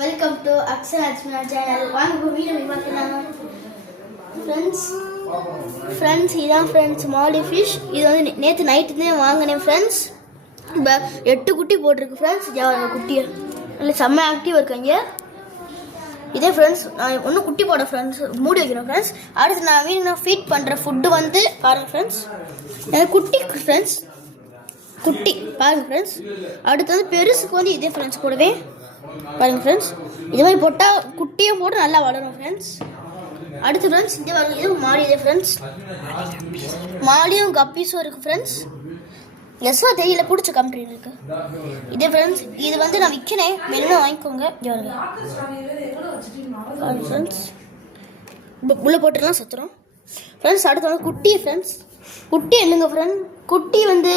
Welcome to action Asmina channel. வாங்க இப்போ video பார்க்கலாம் ஃப்ரெண்ட்ஸ். இதான் ஃப்ரெண்ட்ஸ் மாலி ஃபிஷ். இது வந்து நேற்று நைட்டு தான் வாங்கினேன் ஃப்ரெண்ட்ஸ். இப்போ 8 குட்டி போட்டிருக்கு ஃப்ரெண்ட்ஸ். குட்டியை இல்லை செம்ம ஆக்டிவ் இருக்காங்க. இதே ஃப்ரெண்ட்ஸ் நான் ஒன்றும் குட்டி போட ஃப்ரெண்ட்ஸ் மூடி வைக்கிறேன் ஃப்ரெண்ட்ஸ். அடுத்து நான் ஃபீட் பண்ணுற ஃபுட்டு வந்து பாருங்கள் ஃப்ரெண்ட்ஸ். குட்டி ஃப்ரெண்ட்ஸ் குட்டி பாருங்கள் ஃப்ரெண்ட்ஸ். அடுத்து வந்து பெருசுக்கு வந்து இதே ஃப்ரெண்ட்ஸ் கூடவே பாருங்கள் ஃப்ரெண்ட்ஸ். இது மாதிரி போட்டால் குட்டியும் போட்டு நல்லா வளரும் ஃப்ரெண்ட்ஸ். அடுத்து ஃப்ரெண்ட்ஸ் இந்த பாருங்கள், இது மாலி. இதே ஃப்ரெண்ட்ஸ் மாலியும் கப்பீஸும் இருக்குது ஃப்ரெண்ட்ஸ். எஸ்வா தெரியல, பிடிச்ச கம்பெனி இருக்குது. இதே ஃப்ரெண்ட்ஸ் இது வந்து நான் விற்கிறேன், வேணும்னா வாங்கிக்கோங்க. ஃப்ரெண்ட்ஸ் உள்ளே போட்டுலாம் சுற்றுறோம் ஃப்ரெண்ட்ஸ். அடுத்து வந்து குட்டி ஃப்ரெண்ட்ஸ். குட்டி என்னங்க ஃப்ரெண்ட், குட்டி வந்து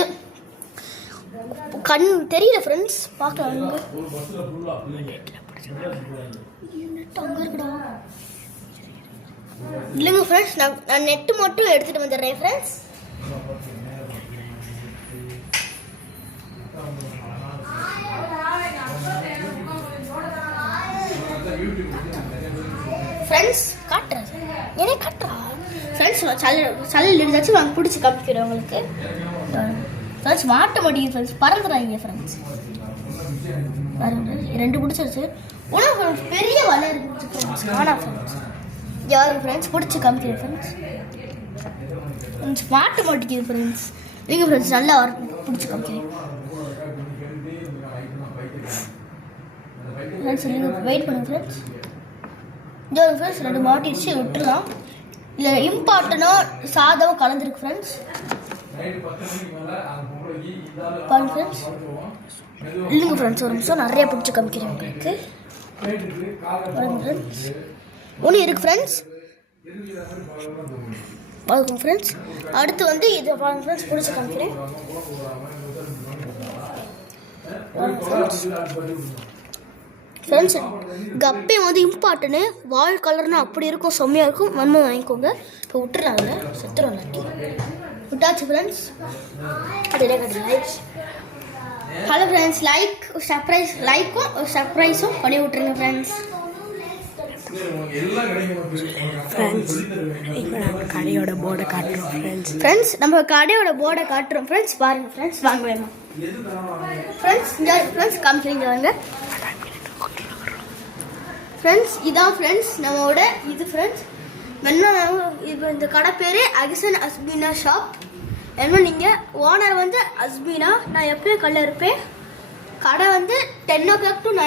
கண் தெரியல ஃப்ரெண்ட்ஸ், பார்க்கலாம் அங்கே இருக்குடா. இல்லைங்க ஃப்ரெண்ட்ஸ், நான் நெட்டு மட்டும் எடுத்துகிட்டு வந்துடுறேன் ஃப்ரெண்ட்ஸ். ஃப்ரெண்ட்ஸ் காட்டுறேன், ஏனே காட்டுறா ஃப்ரெண்ட்ஸ். சல்லல் இருந்தாச்சும் நாங்கள் பிடிச்சி காமிக்கிறோம் உங்களுக்கு ஃப்ரெண்ட்ஸ். மாட்ட மாட்டேங்குது ஃப்ரெண்ட்ஸ், பறந்துடுறாங்க ஃப்ரெண்ட்ஸ். பாருங்க 2 பிடிச்சிருச்சு. ஒன்றும் ஃப்ரெண்ட்ஸ் பெரிய வலை இருக்கு ஃப்ரெண்ட்ஸ், காணா ஃப்ரெண்ட்ஸ். யாரும் ஃப்ரெண்ட்ஸ் பிடிச்சி காமிக்கிறேன் ஃப்ரெண்ட்ஸ். மாட்ட மாட்டேங்குது ஃப்ரெண்ட்ஸ். நீங்கள் ஃப்ரெண்ட்ஸ் நல்லா பிடிச்சி காமிக்கிறேன் ஃப்ரெண்ட்ஸ். நீங்கள் வெயிட் பண்ணுங்க ஃப்ரெண்ட்ஸ். இந்த ஃப்ரெண்ட்ஸ் 2 மாட்டிடுச்சு, விட்டுடலாம். இல்லை இம்பார்ட்டனாக சாதம் கலந்துருக்கு ஃப்ரெண்ட்ஸ். பாருங்க ஃப்ரெண்ட்ஸ். இல்லைங்க ஃப்ரெண்ட்ஸ் ஒரு நிமிஷம், நிறைய பிடிச்சி காமிக்கிறேன் உங்களுக்கு. பாருங்க ஃப்ரெண்ட்ஸ் ஒன்று இருக்குது ஃப்ரெண்ட்ஸ். பாருங்க ஃப்ரெண்ட்ஸ். அடுத்து வந்து இதை பாருங்க ஃப்ரெண்ட்ஸ், பிடிச்சி காமிக்கிறேன். ஃப்ரெண்ட்ஸ் கப்பே வந்து இம்பார்ட்டனு, வால் கலர்னா அப்படி இருக்கும், செம்மையாக இருக்கும். மண்மை வாங்கிக்கோங்க. இப்போ விட்டுறாங்க, செத்துறோம் விட்டாச்சு ஃப்ரெண்ட்ஸ். ஹலோ ஃப்ரெண்ட்ஸ், லைக்கும் சர்ப்ரைஸும் பண்ணி விட்ருங்க ஃப்ரெண்ட்ஸ். இப்போ நம்ம கடையோட போர்டை காட்டுறோம் ஃப்ரெண்ட்ஸ். நம்ம கடையோட போர்டை காட்டுறோம் ஃப்ரெண்ட்ஸ். பாருங்கள் ஃப்ரெண்ட்ஸ், வாங்க வேணும் ஃப்ரெண்ட்ஸ். இங்கே ஃப்ரெண்ட்ஸ் காமிக்கிறீங்க வாங்க ஃப்ரெண்ட்ஸ். இதான் ஃப்ரெண்ட்ஸ் நம்மளோட இது ஃப்ரெண்ட்ஸ். இப்போ இந்த கடை பேர் அக்ஷன் அஸ்மினா ஷாப். என்ன நீங்கள் ஓனர் வந்து அஸ்மினா. நான் எப்பயும் கடை இருப்பேன். கடை வந்து 10 o'clock to 9